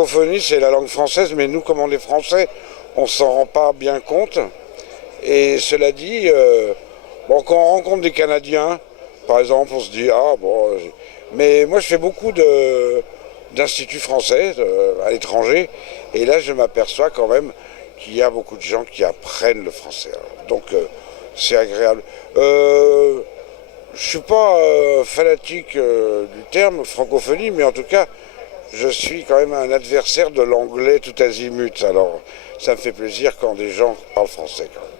francophonie, c'est la langue française, mais nous, comme on est français, on s'en rend pas bien compte. Et cela dit, bon, quand on rencontre des Canadiens, par exemple, on se dit, ah bon, mais moi je fais beaucoup d'instituts français à l'étranger, et là je m'aperçois quand même qu'il y a beaucoup de gens qui apprennent le français. Donc c'est agréable. Je suis pas fanatique du terme francophonie, mais en tout cas, je suis quand même un adversaire de l'anglais tout azimut. Alors ça me fait plaisir quand des gens parlent français quand même.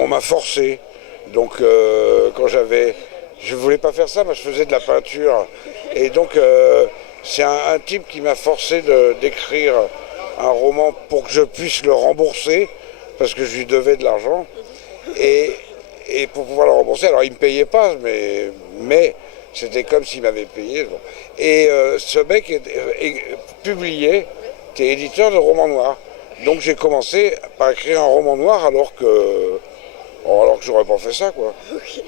On m'a forcé. Donc quand je voulais pas faire ça, mais je faisais de la peinture. Et donc c'est un type qui m'a forcé d'écrire un roman pour que je puisse le rembourser, parce que je lui devais de l'argent. Et pour pouvoir le rembourser, alors il ne me payait pas, mais c'était comme s'il m'avait payé. Bon. Et ce mec publié, était éditeur de romans noirs. Donc j'ai commencé par écrire un roman noir alors que j'aurais pas fait ça, quoi.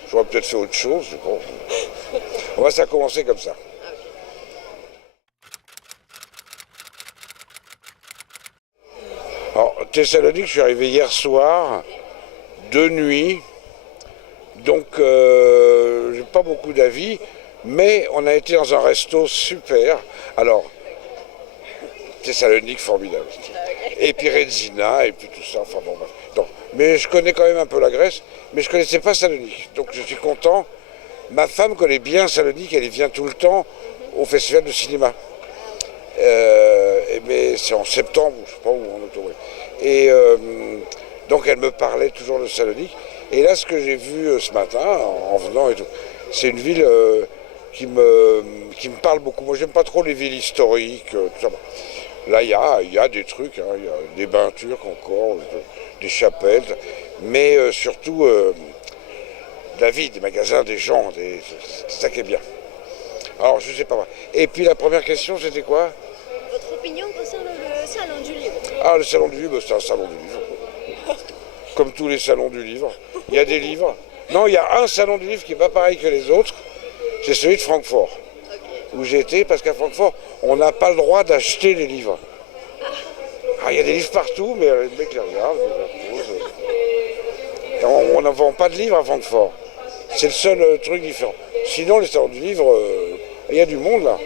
J'aurais peut-être fait autre chose. Je sais pas. Ouais, ça a commencé comme ça. Alors, Thessalonique, je suis arrivé hier soir, de nuit, donc j'ai pas beaucoup d'avis, mais on a été dans un resto super. Alors, Thessalonique, formidable. Et puis Redzina, et puis tout ça, enfin bon, bref. Donc, mais je connais quand même un peu la Grèce, mais je connaissais pas Salonique, donc je suis content. Ma femme connaît bien Salonique, elle y vient tout le temps au festival de cinéma. Mais c'est en septembre, je sais pas où, en octobre. Et donc elle me parlait toujours de Salonique. Et là, ce que j'ai vu ce matin, en venant et tout, c'est une ville qui me parle beaucoup. Moi, j'aime pas trop les villes historiques, tout ça. Là, il y a des trucs, hein, il y a des bains turcs encore, des chapelles, mais surtout la vie, des magasins, des gens, c'est ça qui est bien. Alors, je sais pas. Et puis la première question, c'était quoi? Votre opinion concerne le salon du livre? Ah, le salon du livre, c'est un salon du livre. Comme tous les salons du livre. Il y a des livres. Non, il y a un salon du livre qui n'est pas pareil que les autres, c'est celui de Francfort. Où j'ai été, parce qu'à Francfort, on n'a pas le droit d'acheter les livres. Ah, il y a des livres partout, mais les mecs les regardent, les reposent. On n'en vend pas de livres à Francfort. C'est le seul truc différent. Sinon, les salons du livre, il y a du monde là.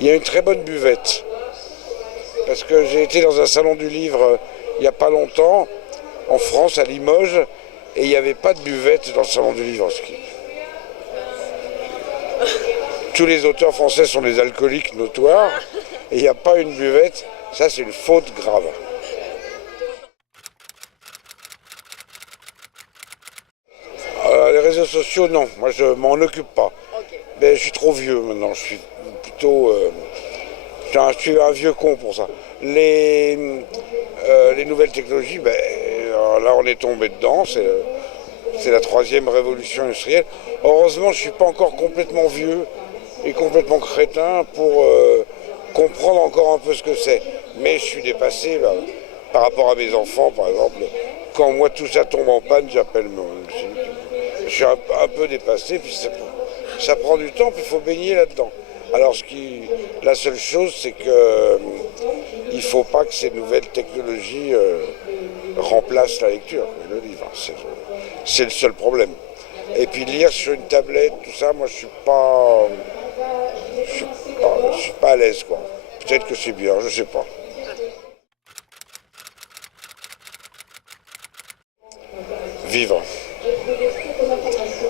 Il y a une très bonne buvette. Parce que j'ai été dans un salon du livre il n'y a pas longtemps, en France, à Limoges, et il n'y avait pas de buvette dans le salon du livre. Tous les auteurs français sont des alcooliques notoires, et il n'y a pas une buvette. Ça, c'est une faute grave. Les réseaux sociaux, non. Moi, je m'en occupe pas. Mais je suis trop vieux maintenant. Je suis plutôt... je suis un vieux con pour ça. Les nouvelles technologies, là, on est tombé dedans. C'est la troisième révolution industrielle. Heureusement, je ne suis pas encore complètement vieux et complètement crétin pour comprendre encore un peu ce que c'est. Mais je suis dépassé là, par rapport à mes enfants, par exemple. Quand moi tout ça tombe en panne, j'appelle mon... Je suis un peu dépassé, puis ça prend du temps, puis il faut baigner là-dedans. Alors la seule chose, c'est que il ne faut pas que ces nouvelles technologies remplacent la lecture, le livre. C'est le seul problème. Et puis lire sur une tablette, tout ça, moi je suis pas à l'aise, quoi. Peut-être que c'est bien, je sais pas. Vivre.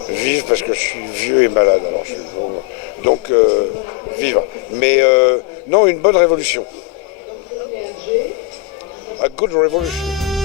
Vivre parce que je suis vieux et malade, alors je suis donc vivre. Mais non, une bonne révolution. A good revolution.